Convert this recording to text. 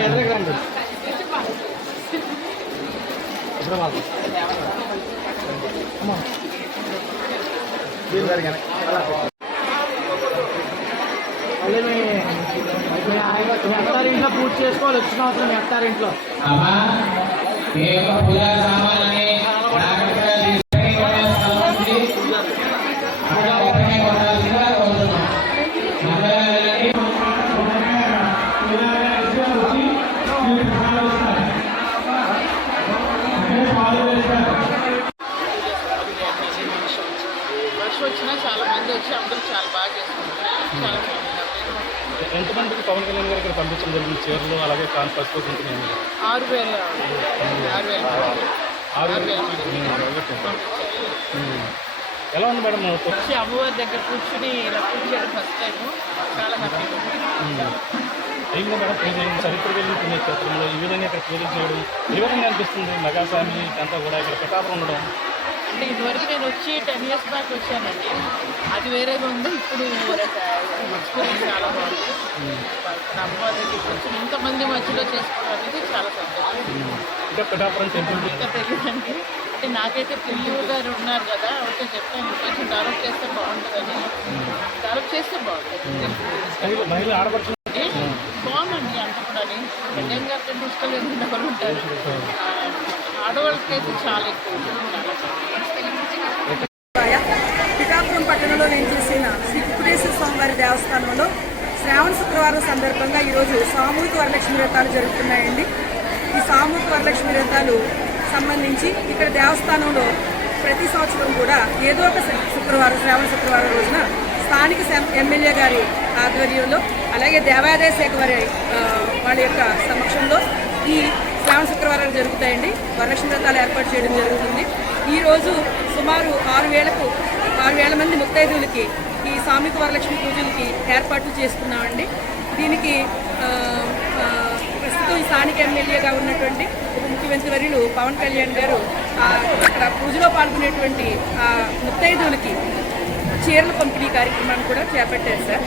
ఎదురగండి ఎత్తారింట్లో పూర్తి చేసుకోవాలి. వచ్చిన అవసరం ఎత్తారింట్లో వచ్చినా చాలా మంది వచ్చి అందరూ చాలా బాగా చాలా బాగుంది ఎంతమందికి పవన్ కళ్యాణ్ గారు ఇక్కడ పంపించడం జరిగింది? చీరలు అలాగే కాన్ పసుపు కుంకుమ ఏమి? ఆరు వేల ఆరు వేల. ఆరు వేల. ఎలా ఉంది మేడం వచ్చి అమ్మవారి దగ్గర కూర్చుని చేయడం ఫస్ట్ టైం చాలా హ్యాపీగా. అయిందా మేడం పూజ. చరిత్ర కలిగిన పుణ్యక్షేత్రంలో ఈ విధంగా ఇక్కడ పూజలు చేయడం ఏ విధంగా అనిపిస్తుంది. మెగా ఫ్యామిలీ అంతా కూడా ఇక్కడ పిఠాపురం ఉండడం. అంటే ఇదివరకు నేను వచ్చి టెన్ ఇయర్స్ బ్యాక్ వచ్చానండి. అది వేరేగా ఉంది ఇప్పుడు ఎక్స్పీరియన్స్ చాలా బాగుంది. దగ్గర కూర్చుని ఇంతమంది మధ్యలో చేసుకోవడం అనేది చాలా సంతోషం. ఇంకా తెలియదండి. అంటే నాకైతే పిల్లలు గారు ఉన్నారు కదా అయితే చెప్పాను కొంచెం డెవలప్ చేస్తే బాగుంటుందని. డెవలప్ చేస్తే బాగుంటుంది. బాగుందండి అంత కూడా గారితో తీసుకెళ్ళి ఎవరు ఉంటారు. ఆడవాళ్ళకైతే చాలా ఎక్కువ పిఠాపురం పట్టణంలో నేను చూసిన శ్రీ కుకురేశ్వర స్వామివారి దేవస్థానంలో శ్రావణ శుక్రవారం సందర్భంగా ఈరోజు సామూహిక వరలక్ష్మి వ్రతాలు జరుగుతున్నాయండి. ఈ సామూహిక వరలక్ష్మి వ్రతాలు సంబంధించి ఇక్కడ దేవస్థానంలో ప్రతి సంవత్సరం కూడా ఏదో ఒక శుక్రవారం శ్రావణ శుక్రవారం రోజున స్థానిక ఎమ్మెల్యే గారి ఆధ్వర్యంలో అలాగే దేవాదాయ శాఖ వారి వాళ్ళ యొక్క సమక్షంలో ఈ శ్రావణ శుక్రవారాలు జరుగుతాయండి. వరలక్ష్మి వ్రతాలు ఏర్పాటు చేయడం జరుగుతుంది. ఈరోజు సుమారు ఆరు వేలకు ఆరు వేల మంది ముత్తైదులకి ఈ సామిక వరలక్ష్మి పూజలకి ఏర్పాట్లు చేసుకున్నామండి. దీనికి ప్రస్తుతం ఈ స్థానిక ఎమ్మెల్యేగా ఉన్నటువంటి ఉప ముఖ్యమంత్రి వర్యులు పవన్ కళ్యాణ్ గారు అక్కడ పూజలో పాల్గొనేటువంటి ముత్తైదులకి చీరల పంపిణీ కార్యక్రమాన్ని కూడా చేపట్టారు సార్.